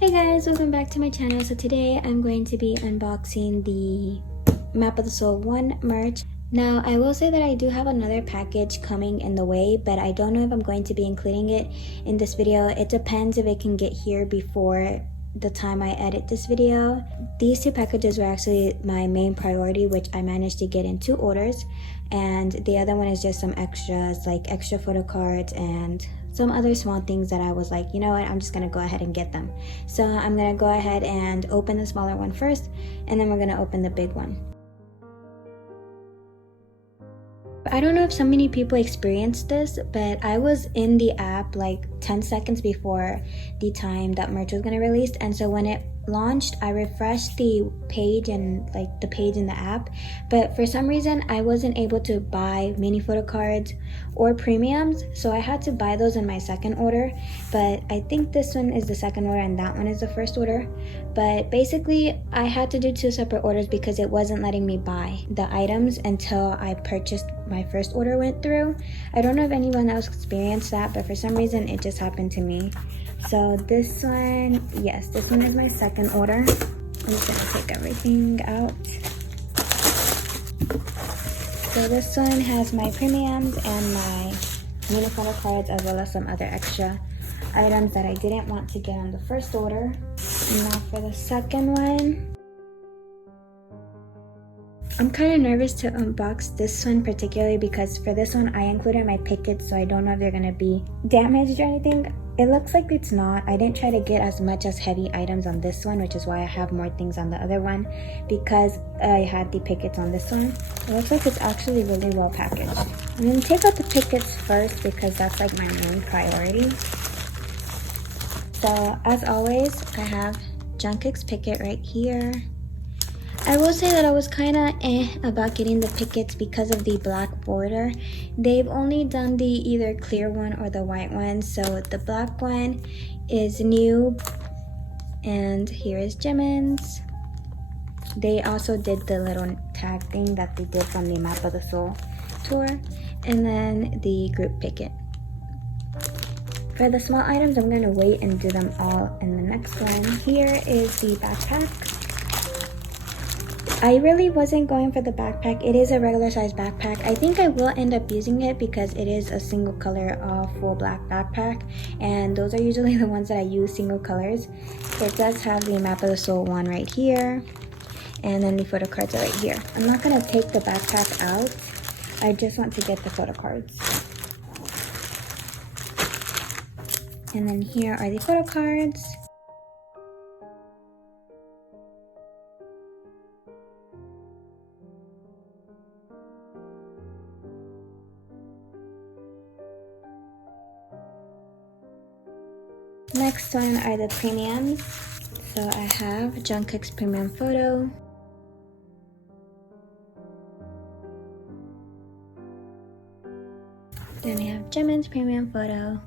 Hey guys, welcome back to my channel. So today I'm going to be unboxing the Map of the Soul 1 merch. Now I will say that I do have another package coming in the way, but I don't know if I'm going to be including it in this video. It depends if it can get here before the time I edit this video. These two packages were actually my main priority, which I managed to get in 2 orders, and the other one is just some extras like extra photo cards and some other small things that I was like, you know what, I'm just gonna go ahead and get them. So I'm gonna go ahead and open the smaller one first, and then we're gonna open the big one. I don't know if so many people experienced this, but I was in the app like 10 seconds before the time that merch was gonna release, and so when it launched, I refreshed the page and like the page in the app, but for some reason I wasn't able to buy mini photo cards or premiums, so I had to buy those in my second order. But I think this one is the second order and that one is the first order. But basically I had to do 2 separate orders because it wasn't letting me buy the items until I purchased my first order went through. I don't know if anyone else experienced that, but for some reason it just happened to me. So this one, yes, this one is my second order. I'm just gonna take everything out. So this one has my premiums and my mini photo cards, as well as some other extra items that I didn't want to get on the first order. And now for the second one. I'm kind of nervous to unbox this one particularly because for this one I included my pickets, so I don't know if they're gonna be damaged or anything. It looks like it's not. I didn't try to get as much as heavy items on this one, which is why I have more things on the other one, because I had the pickets on this one. It looks like it's actually really well packaged. I'm gonna take out the pickets first because that's like my main priority. So as always, I have Jungkook's picket right here. I will say that I was kind of about getting the pickets because of the black border. They've only done the either clear one or the white one, so the black one is new. And here is Jimin's. They also did the little tag thing that they did from the Map of the Soul tour, and then the group picket. For the small items, I'm going to wait and do them all in the next one. Here is the backpack. I really wasn't going for the backpack. It is a regular size backpack. I think I will end up using it because it is a single color full black backpack, and those are usually the ones that I use, single colors. It does have the Map of the Soul one right here, and then the photo cards are right here. I'm not going to take the backpack out. I just want to get the photo cards. And then here are the photo cards. Next one are the premiums. So I have Jungkook's premium photo. Then I have Jimin's premium photo.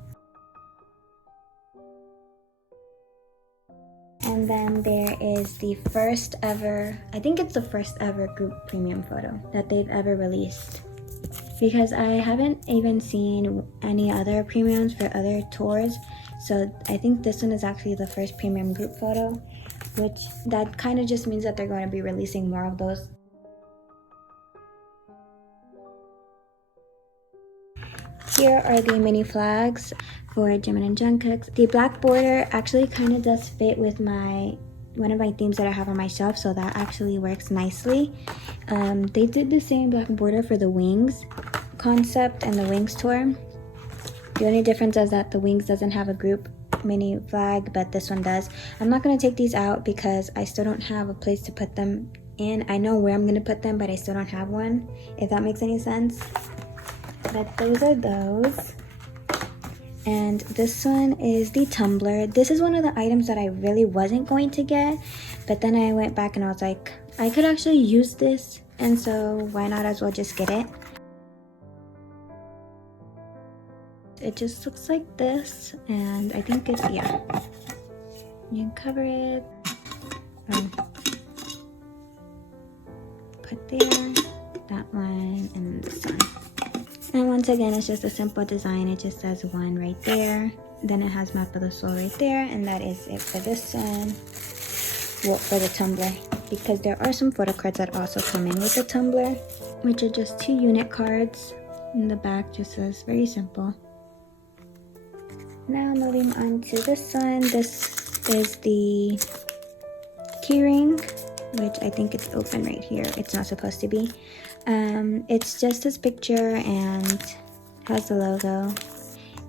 And then there is the first ever, I think it's the first ever group premium photo that they've ever released. Because I haven't even seen any other premiums for other tours. So I think this one is actually the first premium group photo, which that kind of just means that they're going to be releasing more of those. Here are the mini flags for Jimin and Jungkook. The black border actually kind of does fit with one of my themes that I have on my shelf, so that actually works nicely. They did the same black border for the Wings concept and the Wings tour. The only difference is that the Wings doesn't have a group mini flag, but this one does. I'm not going to take these out because I still don't have a place to put them in. I know where I'm going to put them, but I still don't have one, if that makes any sense. But those are those. And this one is the tumbler. This is one of the items that I really wasn't going to get, but then I went back and I was like, I could actually use this, and so why not as well just get it. It just looks like this, and I think it's, yeah, you can cover it, put there, that one, and this one. And once again, it's just a simple design. It just says 1 right there. Then it has Map of the Soul right there. And that is it for this one. Well, for the tumbler. Because there are some photo cards that also come in with the tumbler, which are just 2 unit cards. And the back just says very simple. Now moving on to this one. This is the Keyring, which I think it's open right here. It's not supposed to be. It's just this picture and has the logo.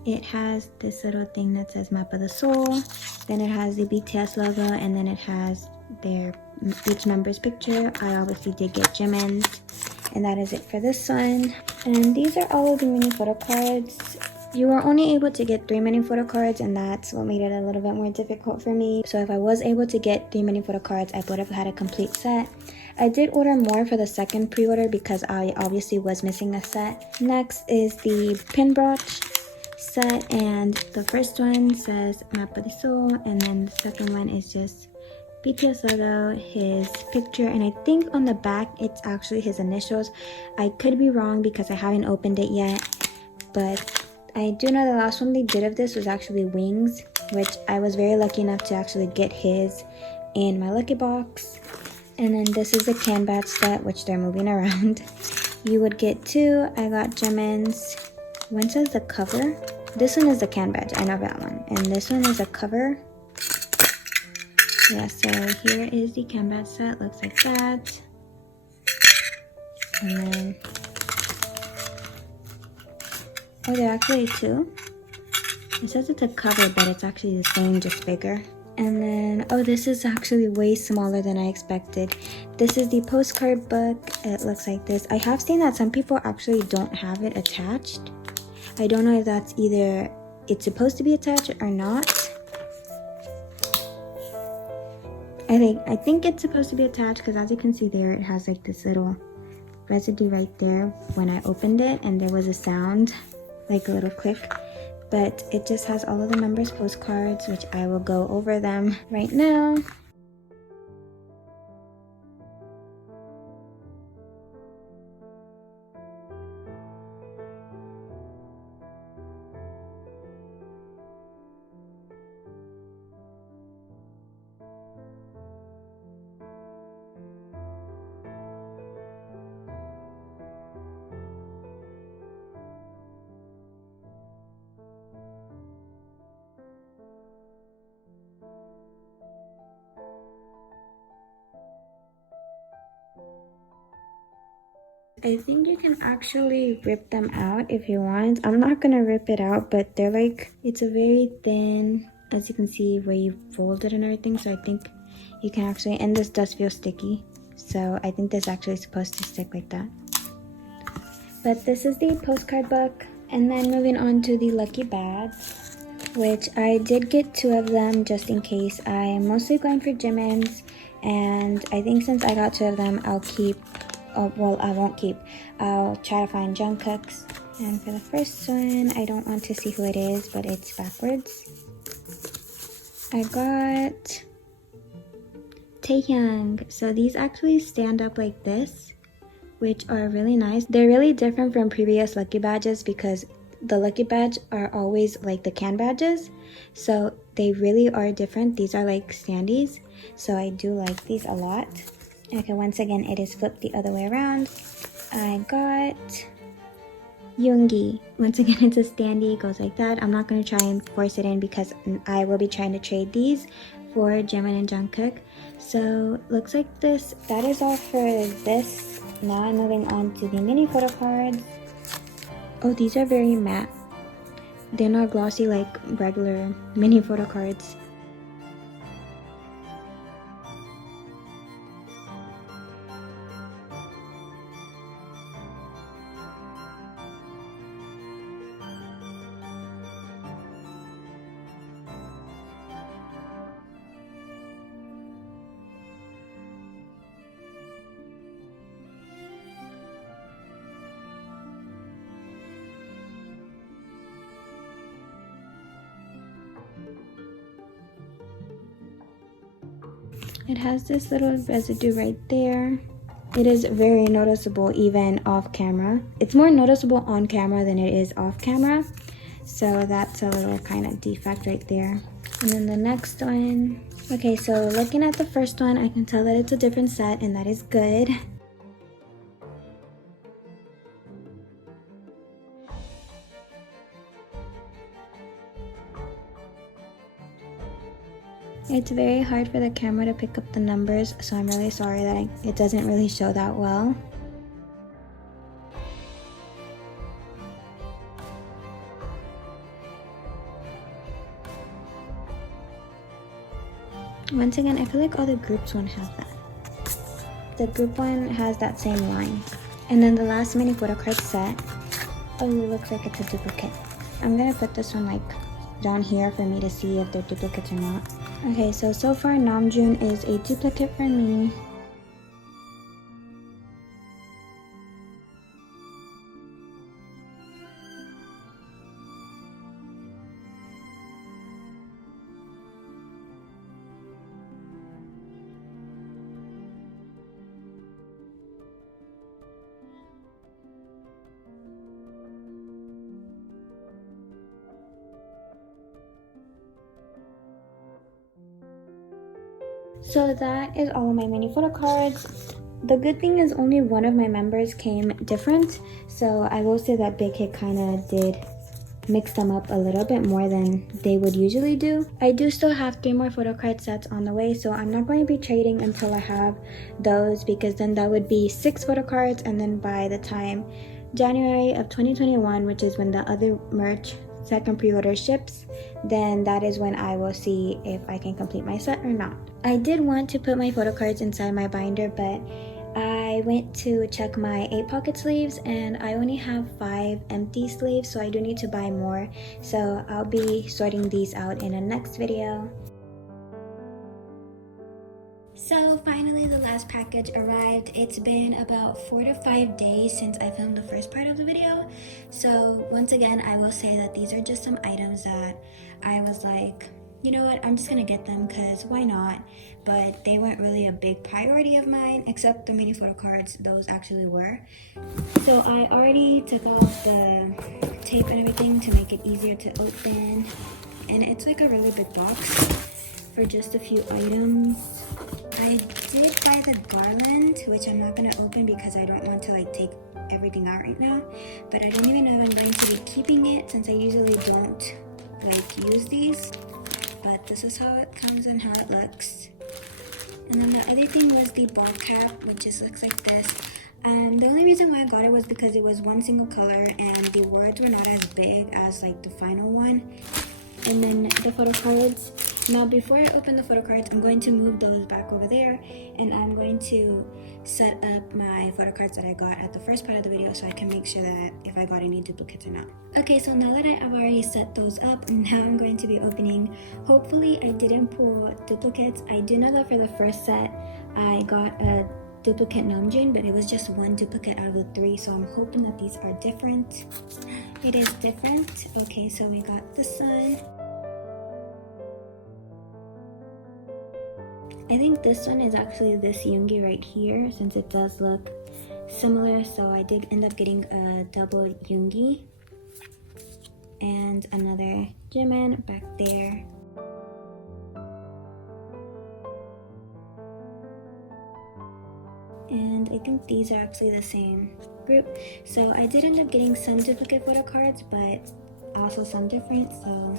It has this little thing that says Map of the Soul. Then it has the BTS logo, and then it has their each member's picture. I obviously did get Jimin's, and that is it for this one. And these are all of the mini photo cards. You are only able to get 3 mini photo cards, and that's what made it a little bit more difficult for me. So if I was able to get 3 mini photo cards, I would have had a complete set. I did order more for the second pre-order because I obviously was missing a set. Next is the pin brooch set, and the first one says Map of the Soul, and then the second one is just BTS logo, his picture, and I think on the back it's actually his initials. I could be wrong because I haven't opened it yet, but I do know the last one they did of this was actually Wings, which I was very lucky enough to actually get his in my lucky box. And then this is the can badge set, which they're moving around. You would get 2. I got Jimin's. One says the cover. This one is the can badge. I know that one. And this one is a cover. Yeah, so here is the can badge set. Looks like that. And then... oh, there are actually 2. It says it's a cover, but it's actually the same, just bigger. And then, oh, this is actually way smaller than I expected. This is the postcard book. It looks like this. I have seen that some people actually don't have it attached. I don't know if that's either it's supposed to be attached or not. I think it's supposed to be attached because as you can see there, it has like this little residue right there when I opened it, and there was a sound, like a little click. But it just has all of the members' postcards, which I will go over them right now. I think you can actually rip them out if you want. I'm not gonna rip it out, but they're like, it's a very thin, as you can see where you fold it and everything, so I think you can actually, and this does feel sticky, so I think this is actually supposed to stick like that. But this is the postcard book. And then moving on to the lucky bags, which I did get 2 of them just in case. I'm mostly going for Jimin's, and I think since I got 2 of them, I'll keep, oh, well, I won't keep. I'll try to find Jungkook's. And for the first one, I don't want to see who it is, but it's backwards. I got Taehyung. So these actually stand up like this, which are really nice. They're really different from previous lucky badges because the lucky badge are always like the can badges, so they really are different. These are like standees, so I do like these a lot. Okay, once again, it is flipped the other way around. I got Yoongi. Once again, it's a standee, goes like that. I'm not going to try and force it in because I will be trying to trade these for Jimin and Jungkook. So looks like this. That is all for this. Now I'm moving on to the mini photo cards. Oh, these are very matte. They're not glossy like regular mini photo cards. It has this little residue right there. It is very noticeable even off camera. It's more noticeable on camera than it is off camera. So that's a little kind of defect right there. And then the next one. Okay, so looking at the first one, I can tell that it's a different set, and that is good. It's very hard for the camera to pick up the numbers, so I'm really sorry that it doesn't really show that well. Once again, I feel like all the groups one has that. The group one has that same line. And then the last mini photocard set. Oh, it looks like it's a duplicate. I'm gonna put this one like down here for me to see if they're duplicates or not. Okay, so far Namjoon is a duplicate for me. So that is all of my mini photo cards. The good thing is only one of my members came different, so I will say that Big Hit kind of did mix them up a little bit more than they would usually do. I do still have 3 more photo card sets on the way, so I'm not going to be trading until I have those, because then that would be 6 photo cards, and then by the time January of 2021, which is when the other merch second pre-order ships, then that is when I will see if I can complete my set or not. I did want to put my photo cards inside my binder, but I went to check my 8 pocket sleeves and I only have 5 empty sleeves, so I do need to buy more. So I'll be sorting these out in a next video. So finally the last package arrived. It's been about 4 to 5 days since I filmed the first part of the video. So once again, I will say that these are just some items that I was like, you know what, I'm just gonna get them because why not? But they weren't really a big priority of mine, except the mini photo cards, those actually were. So I already took off the tape and everything to make it easier to open. And it's like a really big box for just a few items. I did buy the garland, which I'm not gonna open because I don't want to like take everything out right now. But I don't even know if I'm going to be keeping it since I usually don't like use these. But this is how it comes and how it looks. And then the other thing was the ball cap, which just looks like this. The only reason why I got it was because it was one single color and the words were not as big as like the final one. And then the photo cards. Now before I open the photo cards, I'm going to move those back over there and I'm going to set up my photo cards that I got at the first part of the video so I can make sure that if I got any duplicates or not. Okay, so now that I've already set those up, now I'm going to be opening. Hopefully I didn't pull duplicates. I do know that for the first set, I got a duplicate Namjoon, but it was just one duplicate out of the 3, so I'm hoping that these are different. It is different. Okay, so we got the sun. I think this one is actually this Yoongi right here, since it does look similar. So I did end up getting a double Yoongi and another Jimin back there. And I think these are actually the same group. So I did end up getting some duplicate photo cards, but also some different. So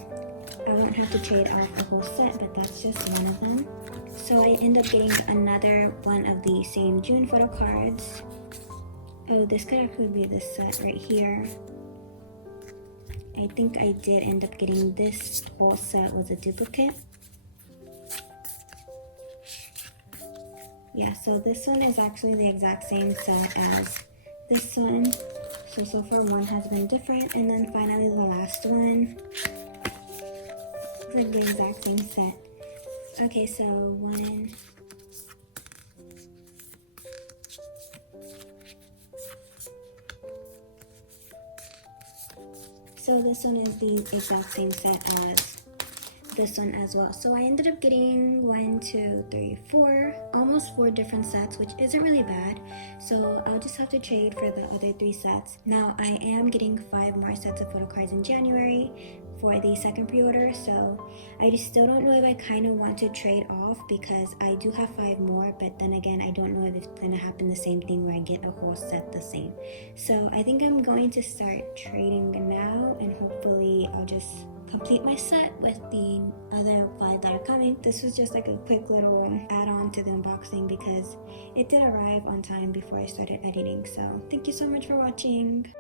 I won't have to trade off the whole set, but that's just one of them. So I end up getting another one of the same June photo cards. Oh, this could actually be this set right here. I think I did end up getting this whole set was a duplicate. Yeah, so this one is actually the exact same set as this one. So far one has been different. And then finally the last one. It's like the exact same set. Okay, so one. So this one is the exact same set as this one as well. So I ended up getting 1, 2, 3, 4, almost 4 different sets, which isn't really bad. So I'll just have to trade for the other 3 sets. Now I am getting 5 more sets of photo cards in January for the second pre-order, so I just still don't know if I kind of want to trade off, because I do have 5 more, but then again I don't know if it's gonna happen the same thing where I get a whole set the same. So I think I'm going to start trading now, and hopefully I'll just complete my set with the other 5 that are coming. This was just like a quick little add-on to the unboxing because it did arrive on time before I started editing. So thank you so much for watching.